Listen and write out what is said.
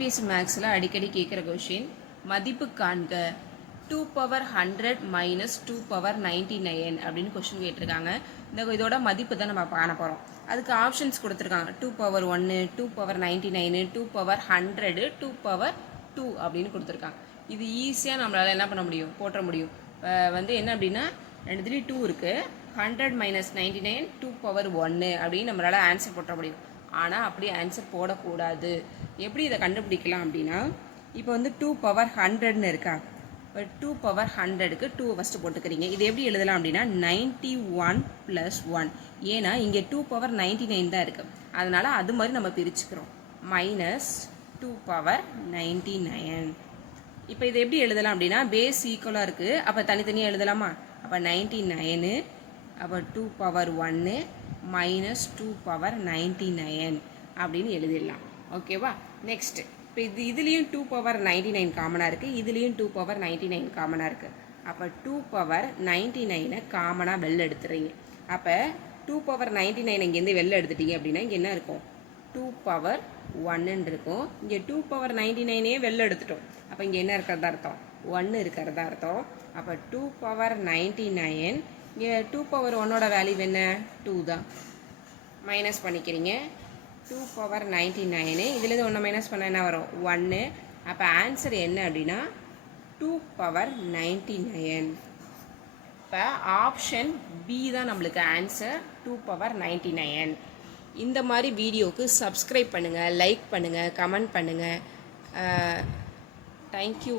BSc மேக்ஸில் அடிக்கடி கேட்குற கொஷின் மதிப்பு காண்க 2 பவர் 100 மைனஸ் 2 பவர் 99 அப்படின்னு கொஷின் கேட்டிருக்காங்க. இதோட மதிப்பு தான் நம்ம காண போகிறோம். அதுக்கு ஆப்ஷன்ஸ் கொடுத்துருக்காங்க. 2 பவர் 1, 2 பவர் 99, 2 பவர் 100, 2 பவர் 2 அப்படின்னு கொடுத்துருக்காங்க. இது ஈஸியாக நம்மளால் என்ன பண்ண முடியும், போட்ட முடியும். என்ன அப்படின்னா ரெண்டுத்துலேயும் 2 இருக்குது. 100 மைனஸ் 99 2 பவர் 1 அப்படின்னு நம்மளால் ஆன்சர் போட்ட முடியும். ஆனால் அப்படி ஆன்சர் போடக்கூடாது. எப்படி இதை கண்டுபிடிக்கலாம் அப்படின்னா, இப்போ 2 பவர் 100ன்னு இருக்கா, இப்போ 2 பவர் 100க்கு 2 ஃபஸ்ட்டு போட்டுக்கிறீங்க. இது எப்படி எழுதலாம் அப்படின்னா 91 + 1. ஏன்னா இங்கே 2 பவர் 99 தான் இருக்குது, அதனால் அது மாதிரி நம்ம பிரிச்சுக்கிறோம். Minus 2 power 99. இப்போ இதை எப்படி எழுதலாம் அப்படின்னா பேஸ் ஈக்குவலாக இருக்குது, அப்போ தனித்தனியாக எழுதலாமா? அப்போ 99, அப்போ 2 பவர் 1 மைனஸ் 2 பவர் 99 அப்படின்னு எழுதிடலாம். ஓகேவா? நெக்ஸ்ட் இப்போ இதுலேயும் 2 பவர் 99 காமனாக இருக்குது, இதுலேயும் 2 பவர் 99 காமனாக இருக்குது. அப்போ 2 பவர் 99 காமனாக வெளில எடுத்துறீங்க. அப்போ 2 பவர் 99 இங்கேருந்து வெளில எடுத்துட்டீங்க அப்படின்னா இங்கே என்ன இருக்கும், 2 பவர் 1 இருக்கும். இங்கே 2 பவர் 99 வெளில எடுத்துட்டோம். அப்போ இங்கே என்ன இருக்கிறதா அர்த்தம், 1 இருக்கிறதா அர்த்தம். அப்போ 2 பவர் 99, இங்கே 2 பவர் 1ஓட வேல்யூ என்ன, 2 தான். மைனஸ் பண்ணிக்கிறீங்க. 2 பவர் 99, இதுலேருந்து 1 மைனஸ் பண்ண என்ன வரும், 1. அப்போ ஆன்சர் என்ன அப்படின்னா 2 பவர் 99. இப்போ ஆப்ஷன் பி தான் நம்மளுக்கு ஆன்சர், 2 பவர் 99. இந்த மாதிரி வீடியோவுக்கு சப்ஸ்கிரைப் பண்ணுங்கள், லைக் பண்ணுங்கள், கமெண்ட் பண்ணுங்கள். தேங்க்யூ.